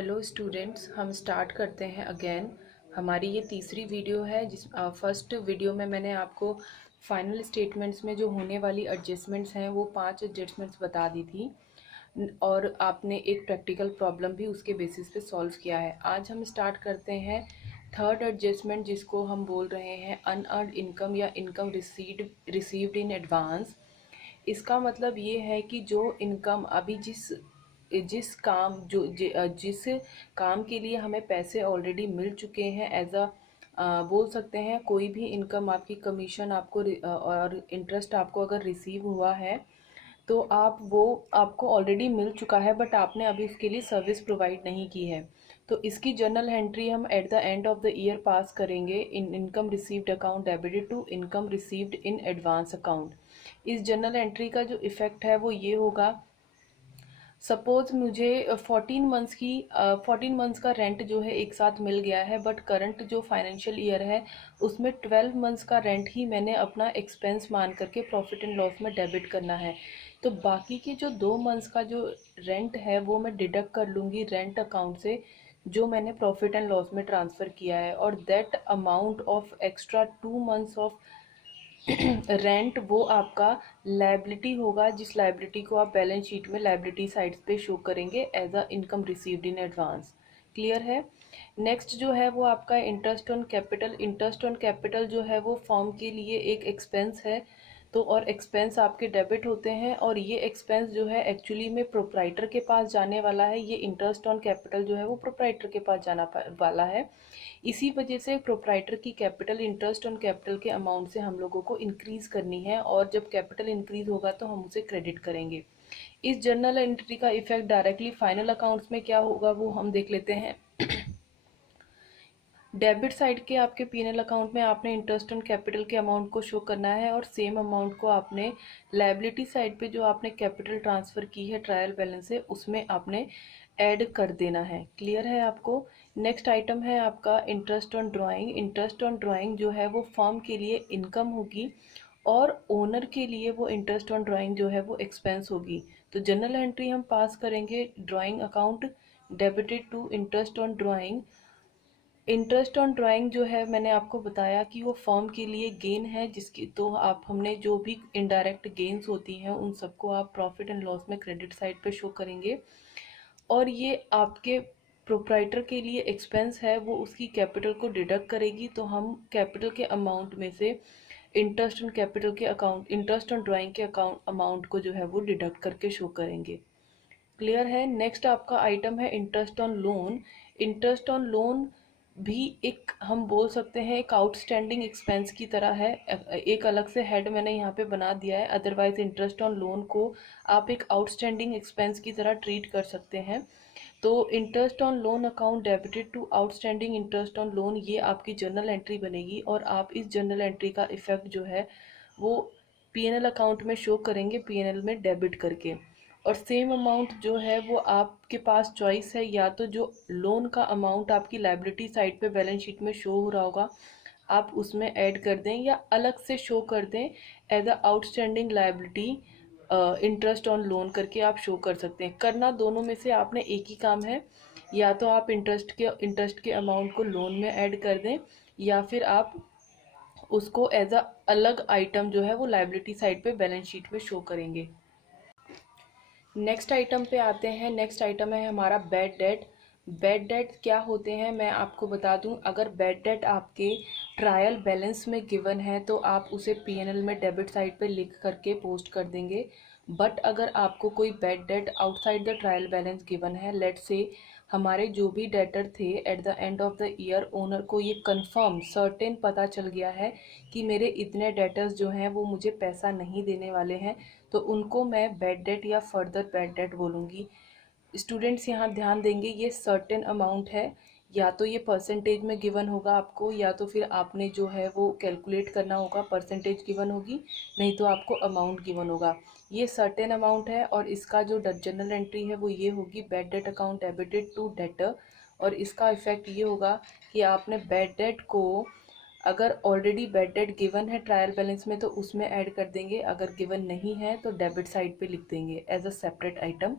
Hello students, हम start करते हैं अगेन। हमारी ये तीसरी वीडियो है फर्स्ट वीडियो में मैंने आपको फाइनल स्टेटमेंट्स में जो होने वाली एडजस्टमेंट्स हैं वो 5 एडजस्टमेंट्स बता दी थी और आपने एक प्रैक्टिकल प्रॉब्लम भी उसके बेसिस पे सॉल्व किया है। आज हम स्टार्ट करते हैं थर्ड एडजस्टमेंट, जिसको हम बोल रहे हैं अनअर्न्ड इनकम या इनकम रिसीव्ड इन एडवांस। इसका मतलब ये है कि जो इनकम अभी जिस जिस काम जो जिस काम के लिए हमें पैसे ऑलरेडी मिल चुके हैं एज बोल सकते हैं कोई भी इनकम आपकी कमीशन आपको और इंटरेस्ट आपको अगर रिसीव हुआ है तो वो आपको ऑलरेडी मिल चुका है, बट आपने अभी उसके लिए सर्विस प्रोवाइड नहीं की है। तो इसकी जर्नल एंट्री हम at the end of the year pass करेंगे in income received account debited to income received in advance account. इस जर्नल एंट्री का जो इफ़ेक्ट है वो ये होगा, सपोज मुझे 14 मंथ्स का रेंट जो है एक साथ मिल गया है, बट करंट जो फाइनेंशियल ईयर है उसमें 12 मंथ्स का रेंट ही मैंने अपना एक्सपेंस मान करके प्रॉफिट एंड लॉस में डेबिट करना है। तो बाकी के जो 2 मंथ्स का जो रेंट है वो मैं डिडक्ट कर लूँगी रेंट अकाउंट से, जो मैंने प्रॉफिट एंड लॉस में ट्रांसफ़र किया है। और that amount of extra 2 months of rent वो आपका लायबिलिटी होगा, जिस लायबिलिटी को आप बैलेंस शीट में लायबिलिटी साइड पे शो करेंगे as a income received in advance. Clear है। नेक्स्ट जो है वो आपका interest on capital. Interest on capital जो है वो फॉर्म के लिए एक एक्सपेंस है, तो और एक्सपेंस आपके डेबिट होते हैं और ये एक्सपेंस जो है एक्चुअली में प्रोप्राइटर के पास जाने वाला है। ये इंटरेस्ट ऑन कैपिटल जो है वो प्रोप्राइटर के पास जाना वाला है। इसी वजह से प्रोप्राइटर की कैपिटल इंटरेस्ट ऑन कैपिटल के अमाउंट से हम लोगों को इंक्रीज करनी है, और जब कैपिटल इंक्रीज होगा तो हम उसे क्रेडिट करेंगे। इस जर्नल एंट्री का इफेक्ट डायरेक्टली फाइनल अकाउंट्स में क्या होगा वो हम देख लेते हैं। डेबिट साइड के आपके पीएनएल अकाउंट में आपने इंटरेस्ट ऑन कैपिटल के अमाउंट को शो करना है, और सेम अमाउंट को आपने लायबिलिटी साइड पे जो आपने कैपिटल ट्रांसफ़र की है ट्रायल बैलेंस से उसमें आपने ऐड कर देना है। क्लियर है आपको। नेक्स्ट आइटम है आपका interest on drawing. Interest on drawing जो है वो फर्म के लिए इनकम होगी और ओनर के लिए वो इंटरेस्ट ऑन ड्राइंग जो है वो एक्सपेंस होगी। तो जनरल एंट्री हम पास करेंगे drawing account debited to interest on drawing. Interest on drawing जो है मैंने आपको बताया कि वो फर्म के लिए गेन है, जिसकी तो आप हमने जो भी इनडायरेक्ट गेन्स होती हैं उन सबको आप प्रॉफिट एंड लॉस में क्रेडिट साइड पे शो करेंगे। और ये आपके प्रोप्राइटर के लिए एक्सपेंस है, वो उसकी कैपिटल को डिडक्ट करेगी, तो हम कैपिटल के अमाउंट में से इंटरेस्ट ऑन कैपिटल के अकाउंट इंटरेस्ट ऑन ड्राइंग के अकाउंट अमाउंट को जो है वो डिडक्ट करके शो करेंगे। क्लियर है। नेक्स्ट आपका आइटम है interest on loan. Interest on loan भी एक हम बोल सकते हैं एक आउटस्टैंडिंग एक्सपेंस की तरह है। एक अलग से हेड मैंने यहाँ पे बना दिया है, अदरवाइज इंटरेस्ट ऑन लोन को आप एक आउटस्टैंडिंग एक्सपेंस की तरह ट्रीट कर सकते हैं। तो interest on loan account debited to outstanding interest on loan, ये आपकी जर्नल एंट्री बनेगी, और आप इस जर्नल एंट्री का इफेक्ट जो है वो पीएनएल अकाउंट में शो करेंगे पीएनएल में डेबिट करके। और सेम अमाउंट जो है वो आपके पास चॉइस है, या तो जो लोन का अमाउंट आपकी लायबिलिटी साइड पे बैलेंस शीट में शो हो रहा होगा आप उसमें ऐड कर दें, या अलग से शो कर दें as a outstanding liability interest on loan करके आप शो कर सकते हैं। करना दोनों में से आपने एक ही काम है, या तो आप इंटरेस्ट के अमाउंट को लोन में ऐड कर दें, या फिर आप उसको एज अ अलग आइटम जो है वो लायबिलिटी साइड पे बैलेंस शीट में शो करेंगे। नेक्स्ट आइटम पे आते हैं। नेक्स्ट आइटम है हमारा बैड डेट। बैड डेट क्या होते हैं मैं आपको बता दूं। अगर बैड डेट आपके ट्रायल बैलेंस में गिवन है तो आप उसे पीएनएल में डेबिट साइड पे लिख करके पोस्ट कर देंगे। बट अगर आपको कोई bad debt outside the trial balance given है, लेट्स से हमारे जो भी डेटर थे eight the end of the year owner को ये कंफर्म सर्टेन पता चल गया है कि मेरे इतने डेटर्स जो हैं वो मुझे पैसा नहीं देने वाले हैं, तो उनको मैं बैड डेट या फर्दर बैड डेट बोलूँगी। स्टूडेंट्स यहाँ ध्यान देंगे, ये सर्टेन अमाउंट है, या तो ये परसेंटेज में गिवन होगा आपको, या तो फिर आपने जो है वो कैलकुलेट करना होगा, परसेंटेज गिवन होगी, नहीं तो आपको अमाउंट गिवन होगा। ये सर्टेन अमाउंट है, और इसका जो जर्नल एंट्री है वो ये होगी bad debt account debited to debtor. और इसका इफेक्ट ये होगा कि आपने बैड डेट को, अगर ऑलरेडी बैड डेट गिवन है ट्रायल बैलेंस में तो उसमें ऐड कर देंगे, अगर गिवन नहीं है तो डेबिट साइड पे लिख देंगे एज अ सेपरेट आइटम।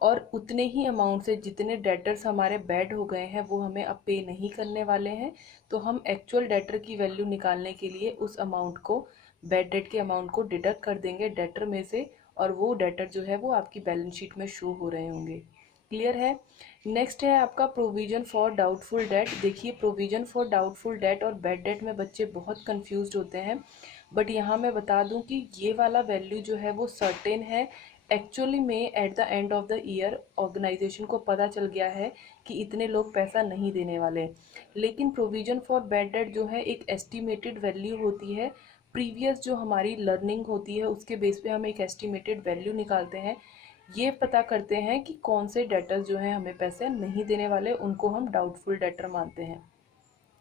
और उतने ही अमाउंट से जितने डेटर्स हमारे बैड हो गए हैं वो हमें अब पे नहीं करने वाले हैं। तो हम एक्चुअल डेटर की वैल्यू निकालने के लिए उस अमाउंट को, बैड डेट के अमाउंट को डिडक्ट कर देंगे डेटर में से, और वो डेटर जो है वो आपकी बैलेंस शीट में शो हो रहे होंगे। क्लियर है। नेक्स्ट है आपका प्रोविजन फॉर डाउटफुल डेट। देखिए, प्रोविजन फॉर डाउटफुल डेट और बैड डेट में बच्चे बहुत कंफ्यूज्ड होते हैं, बट यहाँ मैं बता दूं कि ये वाला वैल्यू जो है वो सर्टेन है। एक्चुअली में at the end of the year organisation को पता चल गया है कि इतने लोग पैसा नहीं देने वाले, लेकिन प्रोविजन फॉर बैड डेट जो है एक एस्टिमेटेड वैल्यू होती है। प्रीवियस जो हमारी लर्निंग होती है उसके बेस पे हम एक एस्टिमेटेड वैल्यू निकालते हैं। ये पता करते हैं कि कौन से डेटर्स जो हैं हमें पैसे नहीं देने वाले, उनको हम डाउटफुल डेटर मानते हैं।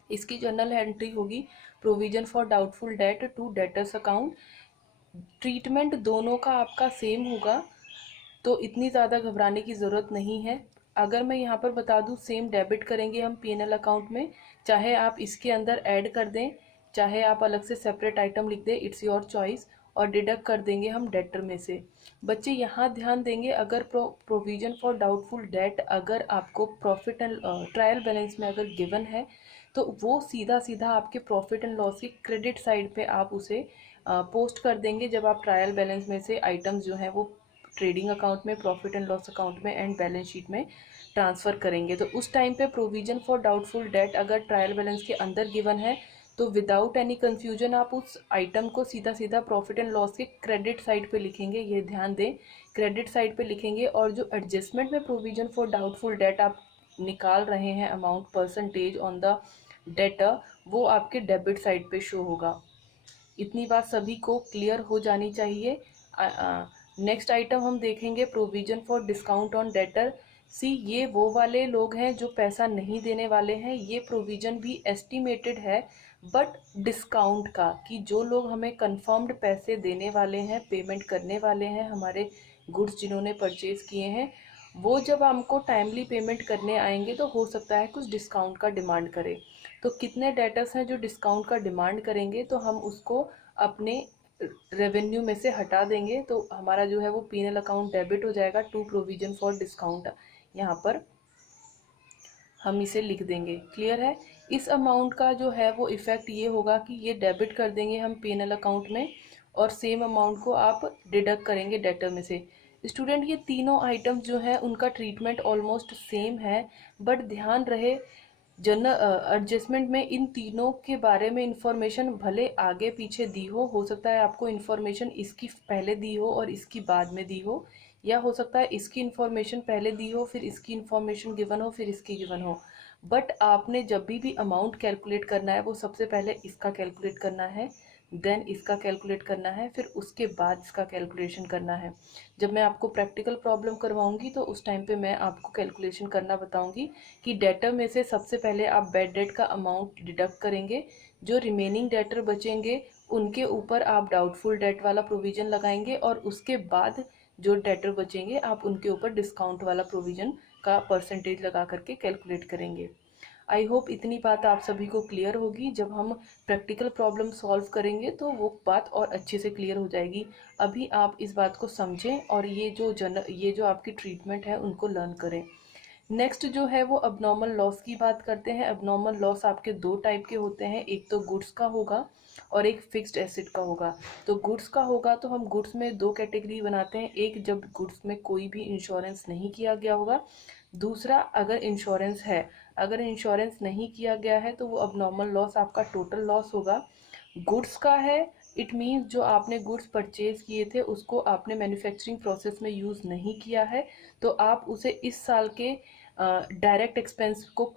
इसकी जर्नल एंट्री होगी provision for doubtful debt to debtors account. Treatment दोनों का आपका सेम होगा, तो इतनी ज़्यादा घबराने की ज़रूरत नहीं है। अगर मैं यहाँ पर बता दूँ, सेम डेबिट करेंगे हम पीएनएल अकाउंट में, चाहे आप इसके अंदर ऐड कर दें, चाहे आप अलग से सेपरेट आइटम लिख दें, इट्स योर चॉइस, और डिडक्ट कर देंगे हम डेटर में से। बच्चे यहाँ ध्यान देंगे, अगर प्रोविजन फॉर डाउटफुल डेट अगर आपको प्रॉफिट एंड ट्रायल बैलेंस में अगर गिवन है, तो वो सीधा सीधा आपके प्रॉफिट एंड लॉस की क्रेडिट साइड पे आप उसे पोस्ट कर देंगे, जब आप ट्रायल बैलेंस में से आइटम्स जो हैं वो ट्रेडिंग अकाउंट में, प्रॉफिट एंड लॉस अकाउंट में एंड बैलेंस शीट में ट्रांसफ़र करेंगे। तो उस टाइम पे प्रोविजन फॉर डाउटफुल डेट अगर ट्रायल बैलेंस के अंदर गिवन है, तो विदाउट एनी कन्फ्यूजन आप उस आइटम को सीधा सीधा प्रॉफिट एंड लॉस के क्रेडिट साइड पे लिखेंगे। ये ध्यान दें, क्रेडिट साइड पे लिखेंगे, और जो एडजस्टमेंट में प्रोविजन फॉर डाउटफुल डेट आप निकाल रहे हैं amount percentage on the debtor, वो आपके डेबिट साइड पे शो होगा। इतनी बात सभी को क्लियर हो जानी चाहिए। नेक्स्ट आइटम हम देखेंगे provision for discount on debtor. See, ये वो वाले लोग हैं जो पैसा नहीं देने वाले हैं। ये प्रोविजन भी एस्टिमेटेड है, बट डिस्काउंट का, कि जो लोग हमें कंफर्म्ड पैसे देने वाले हैं, पेमेंट करने वाले हैं, हमारे गुड्स जिन्होंने परचेज किए हैं, वो जब हमको टाइमली पेमेंट करने आएंगे तो हो सकता है कुछ डिस्काउंट का डिमांड करें। तो कितने डेटर्स हैं जो डिस्काउंट का डिमांड करेंगे, तो हम उसको अपने रेवेन्यू में से हटा देंगे, तो हमारा जो है वो पीएनएल अकाउंट डेबिट हो जाएगा टू प्रोविजन फॉर डिस्काउंट। यहाँ पर हम इसे लिख देंगे। क्लियर है। इस अमाउंट का जो है वो इफ़ेक्ट ये होगा कि ये डेबिट कर देंगे हम पीएनएल अकाउंट में, और सेम अमाउंट को आप डिडक्ट करेंगे डेटर में से। स्टूडेंट, ये तीनों आइटम्स जो हैं उनका ट्रीटमेंट ऑलमोस्ट सेम है, बट ध्यान रहे जनरल एडजस्टमेंट में इन तीनों के बारे में इंफॉर्मेशन भले आगे पीछे दी हो सकता है आपको इंफॉर्मेशन इसकी पहले दी हो और इसकी बाद में दी हो, या हो सकता है इसकी इंफॉर्मेशन पहले दी हो फिर इसकी इंफॉर्मेशन गिवन हो फिर इसकी गिवन हो। बट आपने जब भी अमाउंट कैलकुलेट करना है वो सबसे पहले इसका कैलकुलेट करना है, देन इसका कैलकुलेट करना है, फिर उसके बाद इसका कैलकुलेशन करना है। जब मैं आपको प्रैक्टिकल प्रॉब्लम करवाऊंगी तो उस टाइम पे मैं आपको कैलकुलेशन करना बताऊंगी कि डेटर में से सबसे पहले आप बैड डेट का अमाउंट डिडक्ट करेंगे, जो रिमेनिंग डेटर बचेंगे उनके ऊपर आप डाउटफुल डेट वाला प्रोविज़न लगाएंगे, और उसके बाद जो डेटर बचेंगे आप उनके ऊपर डिस्काउंट वाला प्रोविज़न का परसेंटेज लगा करके कैलकुलेट करेंगे। आई होप इतनी बात आप सभी को क्लियर होगी। जब हम प्रैक्टिकल प्रॉब्लम सॉल्व करेंगे तो वो बात और अच्छे से क्लियर हो जाएगी। अभी आप इस बात को समझें और ये जो आपकी ट्रीटमेंट है उनको लर्न करें। नेक्स्ट जो है वो अबनॉर्मल लॉस की बात करते हैं। अबनॉर्मल लॉस आपके दो टाइप के होते हैं, एक तो गुड्स का होगा और एक फिक्स्ड एसेट का होगा। तो गुड्स का होगा तो हम गुड्स में दो कैटेगरी बनाते हैं, एक जब गुड्स में कोई भी इंश्योरेंस नहीं किया गया होगा, दूसरा अगर इंश्योरेंस है। अगर इंश्योरेंस नहीं किया गया है तो वो अबनॉर्मल लॉस आपका टोटल लॉस होगा। गुड्स का है, इट मीन्स जो आपने गुड्स परचेज किए थे उसको आपने मैन्युफैक्चरिंग प्रोसेस में यूज़ नहीं किया है, तो आप उसे इस साल के डायरेक्ट एक्सपेंस को,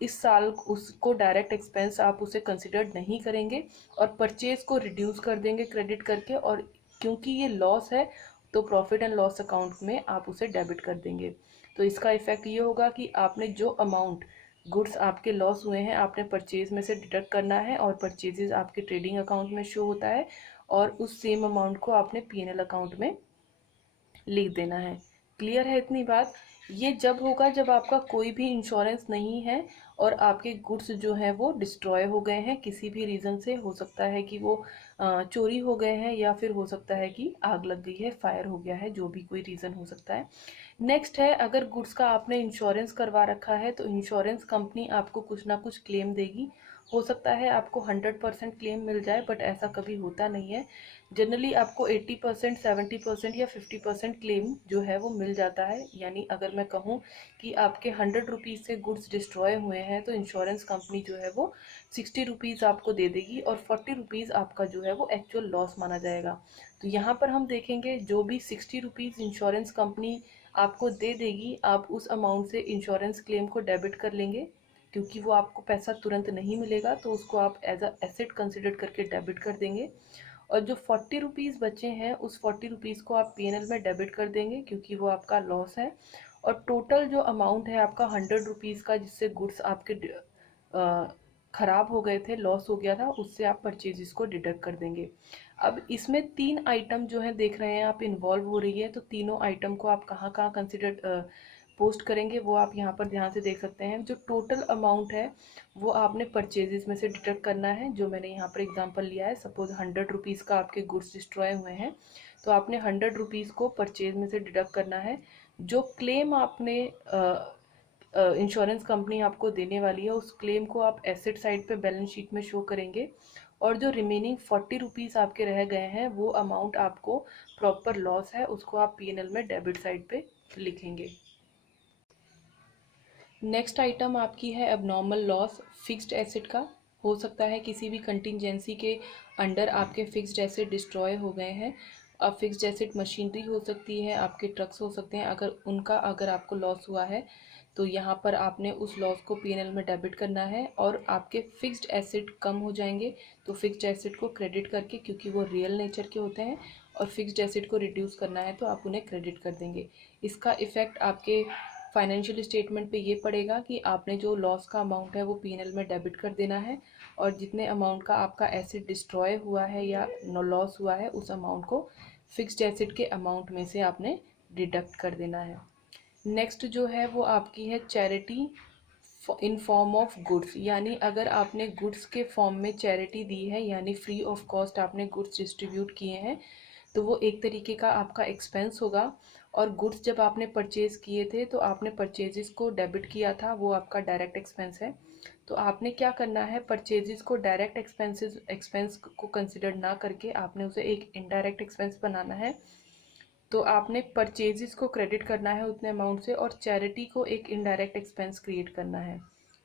इस साल उसको डायरेक्ट एक्सपेंस आप उसे कंसिडर नहीं करेंगे और परचेज को रिड्यूस कर देंगे क्रेडिट करके, और क्योंकि ये लॉस है तो प्रॉफिट एंड लॉस अकाउंट में आप उसे डेबिट कर देंगे। तो इसका इफेक्ट ये होगा कि आपने जो अमाउंट गुड्स आपके लॉस हुए हैं आपने परचेज में से डिडक्ट करना है, और परचेजेस आपके ट्रेडिंग अकाउंट में शो होता है, और उस सेम अमाउंट को आपने पीएनएल अकाउंट में लिख देना है। क्लियर है इतनी बात। ये जब होगा जब आपका कोई भी इंश्योरेंस नहीं है और आपके गुड्स जो हैं वो डिस्ट्रॉय हो गए हैं किसी भी रीज़न से। हो सकता है कि वो चोरी हो गए हैं या फिर हो सकता है कि आग लग गई है, फायर हो गया है, जो भी कोई रीज़न हो सकता है। नेक्स्ट है, अगर गुड्स का आपने इंश्योरेंस करवा रखा है तो इंश्योरेंस कंपनी आपको कुछ ना कुछ क्लेम देगी। हो सकता है आपको 100% क्लेम मिल जाए, बट ऐसा कभी होता नहीं है। जनरली आपको 80%, 70% या 50% क्लेम जो है वो मिल जाता है। यानी अगर मैं कहूँ कि आपके 100 रुपीज़ से गुड्स डिस्ट्रॉय हुए हैं तो इंश्योरेंस कंपनी जो है वो 60 रुपीज़ आपको दे देगी और 40 रुपीज़ आपका जो है वो एक्चुअल लॉस माना जाएगा। तो यहाँ पर हम देखेंगे जो भी 60 रुपीज़ इंश्योरेंस कंपनी आपको दे देगी, आप उस अमाउंट से इंश्योरेंस क्लेम को डेबिट कर लेंगे, क्योंकि वो आपको पैसा तुरंत नहीं मिलेगा तो उसको आप एज अ एसेट कंसिडर करके डेबिट कर देंगे। और जो 40 रुपीज़ बचे हैं उस 40 रुपीज़ को आप पीएनएल में डेबिट कर देंगे, क्योंकि वो आपका लॉस है। और टोटल जो अमाउंट है आपका 100 रुपीज़ का, जिससे गुड्स आपके ख़राब हो गए थे, लॉस हो गया था, उससे आप परचेजेस को डिडक्ट कर देंगे। अब इसमें 3 आइटम जो है देख रहे हैं आप इन्वॉल्व हो रही है, तो तीनों आइटम को आप कहाँ कहाँ कंसिडर पोस्ट करेंगे वो आप यहाँ पर ध्यान से देख सकते हैं। जो टोटल अमाउंट है वो आपने परचेजेस में से डिडक्ट करना है, जो मैंने यहाँ पर एग्जांपल लिया है। सपोज 100 रुपीज़ का आपके गुड्स डिस्ट्रॉय हुए हैं तो आपने 100 रुपीज़ को परचेज में से डिडक्ट करना है। जो क्लेम आपने इंश्योरेंस कंपनी आपको देने वाली है उस क्लेम को आप एसेट साइड पे बैलेंस शीट में शो करेंगे। और जो रिमेनिंग 40 रुपीज़ आपके रह गए हैं वो अमाउंट आपको प्रॉपर लॉस है, उसको आप पीएनएल में डेबिट साइड पे लिखेंगे। नेक्स्ट आइटम आपकी है एबनॉर्मल लॉस फिक्स्ड एसेट का। हो सकता है किसी भी कंटिंजेंसी के अंडर आपके फिक्स्ड एसेट डिस्ट्रॉय हो गए हैं। अब फिक्स्ड एसेट मशीनरी हो सकती है, आपके ट्रक्स हो सकते हैं, अगर आपको लॉस हुआ है तो यहाँ पर आपने उस लॉस को पीएनएल में डेबिट करना है। और आपके फिक्स्ड एसेट कम हो जाएंगे तो फिक्स्ड एसेट को क्रेडिट करके, क्योंकि वो रियल नेचर के होते हैं, और फिक्स्ड एसेट को रिड्यूस करना है तो आप उन्हें क्रेडिट कर देंगे। इसका इफेक्ट आपके फाइनेंशियल स्टेटमेंट पे ये पड़ेगा कि आपने जो लॉस का अमाउंट है वो पीएनएल में डेबिट कर देना है, और जितने अमाउंट का आपका एसेट डिस्ट्रॉय हुआ है या लॉस हुआ है उस अमाउंट को फिक्स्ड एसेट के अमाउंट में से आपने डिडक्ट कर देना है। नेक्स्ट जो है वो आपकी है charity in form of goods. यानी अगर आपने गुड्स के फॉर्म में चैरिटी दी है, यानी फ्री ऑफ कॉस्ट आपने गुड्स डिस्ट्रीब्यूट किए हैं, तो वो एक तरीके का आपका एक्सपेंस होगा। और गुड्स जब आपने परचेज़ किए थे तो आपने परचेजेस को डेबिट किया था, वो आपका डायरेक्ट एक्सपेंस है। तो आपने क्या करना है, परचेजेस को डायरेक्ट एक्सपेंस को कंसिडर ना करके आपने उसे एक इनडायरेक्ट एक्सपेंस बनाना है। तो आपने परचेजेस को क्रेडिट करना है उतने अमाउंट से, और चैरिटी को एक इनडायरेक्ट एक्सपेंस क्रिएट करना है।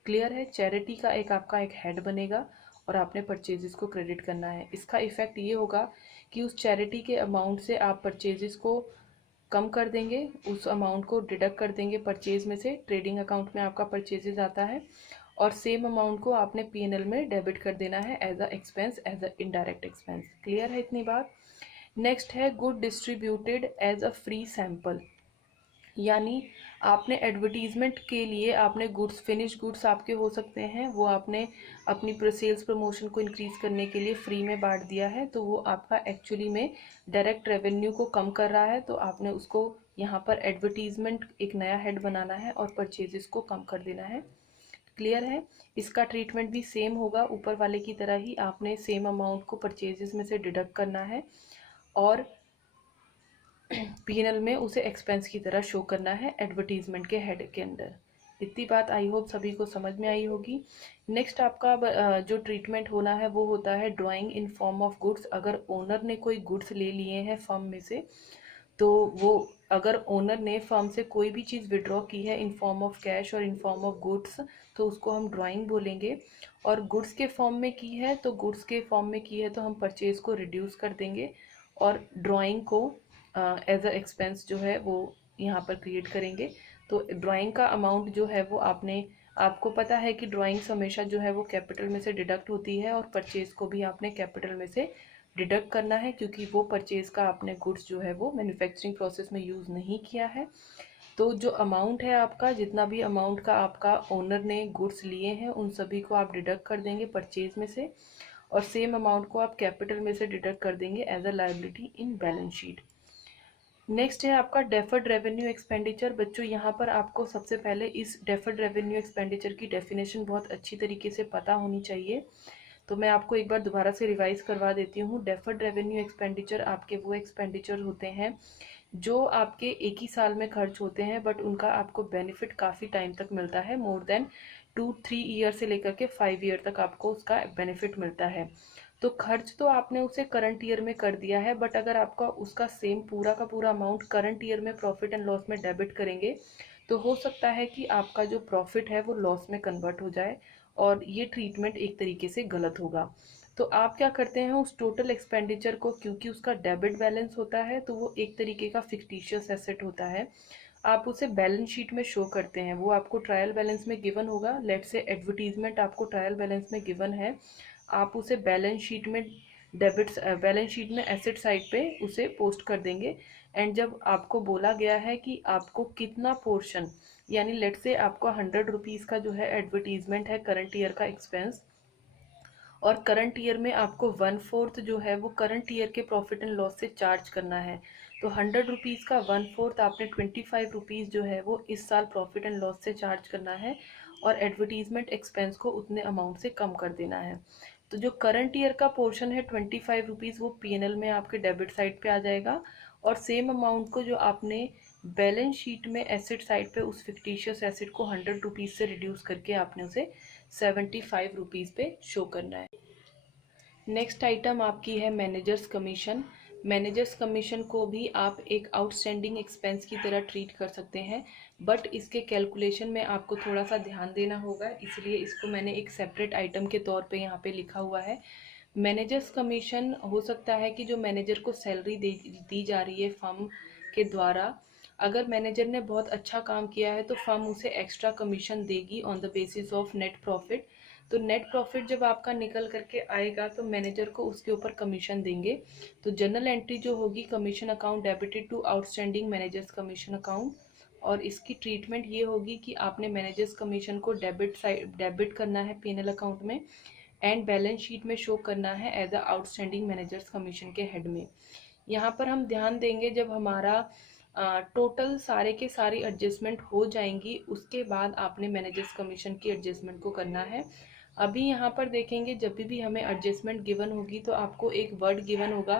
क्लियर है? चैरिटी का आपका एक हेड बनेगा और आपने परचेजेस को क्रेडिट करना है। इसका इफेक्ट ये होगा कि उस चैरिटी के अमाउंट से आप परचेजेस को कम कर देंगे, उस अमाउंट को डिडक्ट कर देंगे परचेज में से। ट्रेडिंग अकाउंट में आपका परचेजेस आता है और सेम अमाउंट को आपने पीएनएल में डेबिट कर देना है as a expense, as a indirect expense. Clear है इतनी बात? नेक्स्ट है good distributed as a free sample. यानी आपने एडवर्टीजमेंट के लिए आपने गुड्स, फिनिश गुड्स आपके हो सकते हैं, वो आपने अपनी सेल्स प्रमोशन को इंक्रीज करने के लिए फ्री में बांट दिया है, तो वो आपका एक्चुअली में डायरेक्ट रेवेन्यू को कम कर रहा है। तो आपने उसको यहाँ पर एडवर्टीजमेंट एक नया हेड बनाना है और परचेजेस को कम कर देना है। क्लियर है? इसका ट्रीटमेंट भी सेम होगा, ऊपर वाले की तरह ही आपने सेम अमाउंट को परचेजेस में से डिडक्ट करना है और पीएनएल में उसे एक्सपेंस की तरह शो करना है एडवर्टीजमेंट के हेड के अंदर। इतनी बात आई होप सभी को समझ में आई होगी। नेक्स्ट आपका जो ट्रीटमेंट होना है वो होता है drawing in form of goods. अगर ओनर ने कोई गुड्स ले लिए हैं फर्म में से, तो वो, अगर ओनर ने फर्म से कोई भी चीज़ विड्रॉ की है इन फॉर्म ऑफ कैश और इन फॉर्म ऑफ गुड्स, तो उसको हम ड्राइंग बोलेंगे। और गुड्स के फॉर्म में की है तो हम परचेज को रिड्यूस कर देंगे और ड्राइंग को एज अ एक्सपेंस जो है वो यहाँ पर क्रिएट करेंगे। तो ड्राइंग का अमाउंट जो है वो आपको पता है कि ड्राइंग्स हमेशा जो है वो कैपिटल में से डिडक्ट होती है, और परचेज को भी आपने कैपिटल में से डिडक्ट करना है, क्योंकि वो परचेज का आपने गुड्स जो है वो मैन्युफैक्चरिंग प्रोसेस में यूज़ नहीं किया है। तो जो अमाउंट है आपका, जितना भी अमाउंट का आपका ओनर ने गुड्स लिए हैं उन सभी को आप डिडक्ट कर देंगे परचेज में से, और सेम अमाउंट को आप कैपिटल में से डिडक्ट कर देंगे as a liability in balance sheet. Next है आपका डेफर्ड रेवेन्यू एक्सपेंडिचर। बच्चों यहाँ पर आपको सबसे पहले इस डेफर्ड रेवेन्यू एक्सपेंडिचर की डेफिनेशन बहुत अच्छी तरीके से पता होनी चाहिए। तो मैं आपको एक बार दोबारा से रिवाइज करवा देती हूँ। डेफर्ड रेवेन्यू एक्सपेंडिचर आपके वो एक्सपेंडिचर होते हैं जो आपके एक ही साल में खर्च होते हैं, बट उनका आपको बेनिफिट काफ़ी टाइम तक मिलता है, मोर देन 2-3 ईयर से लेकर के 5 ईयर तक आपको उसका बेनिफिट मिलता है। तो खर्च तो आपने उसे करंट ईयर में कर दिया है, बट अगर आपका उसका सेम पूरा का पूरा अमाउंट करंट ईयर में प्रॉफिट एंड लॉस में डेबिट करेंगे तो हो सकता है कि आपका जो प्रॉफिट है वो लॉस में कन्वर्ट हो जाए, और ये ट्रीटमेंट एक तरीके से गलत होगा। तो आप क्या करते हैं, उस टोटल एक्सपेंडिचर को, क्योंकि उसका डेबिट बैलेंस होता है तो वो एक तरीके का फिक्टिशियस एसेट होता है, आप उसे बैलेंस शीट में शो करते हैं। वो आपको ट्रायल बैलेंस में गिवन होगा। लेट से एडवर्टीजमेंट आपको ट्रायल बैलेंस में गिवन है, आप उसे बैलेंस शीट में बैलेंस शीट में एसेट साइड पे उसे पोस्ट कर देंगे। एंड जब आपको बोला गया है कि आपको कितना पोर्शन, यानी लेट से आपको 100 रुपीज़ का जो है एडवर्टीजमेंट है करंट ईयर का एक्सपेंस, और करंट ईयर में आपको 1/4 जो है वो करंट ईयर के प्रॉफिट एंड लॉस से चार्ज करना है। तो 100 रुपीज़ का 1/4 आपने 25 रुपीज़ जो है वो इस साल प्रॉफिट एंड लॉस से चार्ज करना है, और एडवर्टीजमेंट एक्सपेंस को उतने अमाउंट से कम कर देना है। तो जो करंट ईयर का पोर्शन है 25 रुपीज़, वो पीएनएल में आपके डेबिट साइड पे आ जाएगा, और सेम अमाउंट को जो आपने बैलेंस शीट में एसेट साइड पे उस फिक्टिशियस एसेट को 100 रुपीज़ से रिड्यूस करके आपने उसे 75 रुपीज़ पे शो करना है। नेक्स्ट आइटम आपकी है मैनेजर्स कमीशन। मैनेजर्स कमीशन को भी आप एक आउटस्टैंडिंग एक्सपेंस की तरह ट्रीट कर सकते हैं, बट इसके कैलकुलेशन में आपको थोड़ा सा ध्यान देना होगा, इसलिए इसको मैंने एक सेपरेट आइटम के तौर पे यहाँ पे लिखा हुआ है। मैनेजर्स कमीशन हो सकता है कि जो मैनेजर को सैलरी दी जा रही है फर्म के द्वारा, अगर मैनेजर ने बहुत अच्छा काम किया है तो फर्म उसे एक्स्ट्रा कमीशन देगी on the basis of net profit. तो नेट प्रॉफिट जब आपका निकल करके आएगा तो मैनेजर को उसके ऊपर कमीशन देंगे। तो जनरल एंट्री जो होगी, commission account debited to outstanding managers commission account, और इसकी ट्रीटमेंट ये होगी कि आपने मैनेजर्स कमीशन को डेबिट करना है पीएनएल अकाउंट में, एंड बैलेंस शीट में शो करना है as a outstanding managers commission के हेड में। यहाँ पर हम ध्यान देंगे जब हमारा टोटल सारे के सारी एडजस्टमेंट हो जाएंगी, उसके बाद आपने मैनेजर्स कमीशन की एडजस्टमेंट को करना है। अभी यहाँ पर देखेंगे जब भी हमें एडजस्टमेंट गिवन होगी तो आपको एक वर्ड गिवन होगा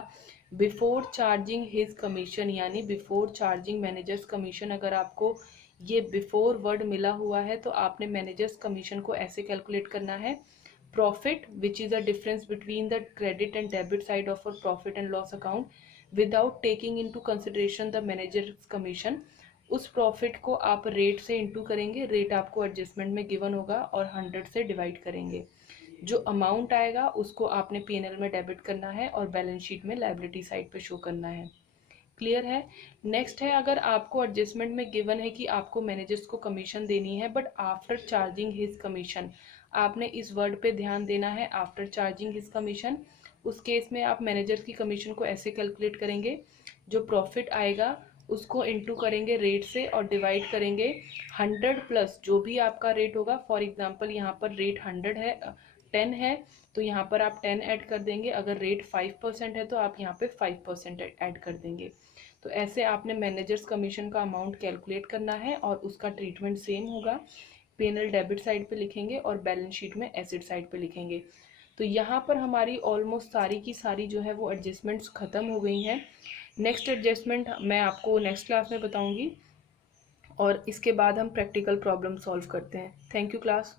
बिफोर चार्जिंग हिज कमीशन, यानी बिफोर चार्जिंग मैनेजर्स कमीशन। अगर आपको ये बिफोर वर्ड मिला हुआ है तो आपने मैनेजर्स कमीशन को ऐसे कैलकुलेट करना है, profit which is the difference between the credit and debit side of a profit and loss account without taking into consideration the managers commission. उस प्रॉफिट को आप रेट से इंटू करेंगे, रेट आपको एडजस्टमेंट में गिवन होगा, और 100 से डिवाइड करेंगे। जो अमाउंट आएगा उसको आपने पीएनएल में डेबिट करना है और बैलेंस शीट में लायबिलिटी साइड पे शो करना है। क्लियर है। नेक्स्ट है, अगर आपको एडजस्टमेंट में गिवन है कि आपको मैनेजर्स को कमीशन देनी है but after charging his commission, आपने इस वर्ड पे ध्यान देना है, आफ्टर चार्जिंग हिज कमीशन। उस केस में आप मैनेजर की कमीशन को ऐसे कैलकुलेट करेंगे, जो प्रॉफिट आएगा उसको इंटू करेंगे रेट से और डिवाइड करेंगे 100 प्लस जो भी आपका रेट होगा। फॉर एग्जांपल यहाँ पर रेट 100 है, 10 है, तो यहाँ पर आप 10 ऐड कर देंगे। अगर रेट 5% है तो आप यहाँ पे 5% ऐड कर देंगे। तो ऐसे आपने मैनेजर्स कमीशन का अमाउंट कैलकुलेट करना है, और उसका ट्रीटमेंट सेम होगा, पीएनएल डेबिट साइड पे लिखेंगे और बैलेंस शीट में एसेट साइड पे लिखेंगे। तो यहाँ पर हमारी ऑलमोस्ट सारी की सारी जो है वो एडजस्टमेंट्स ख़त्म हो गई हैं। नेक्स्ट एडजस्टमेंट मैं आपको नेक्स्ट क्लास में बताऊंगी, और इसके बाद हम प्रैक्टिकल प्रॉब्लम सॉल्व करते हैं। Thank you class.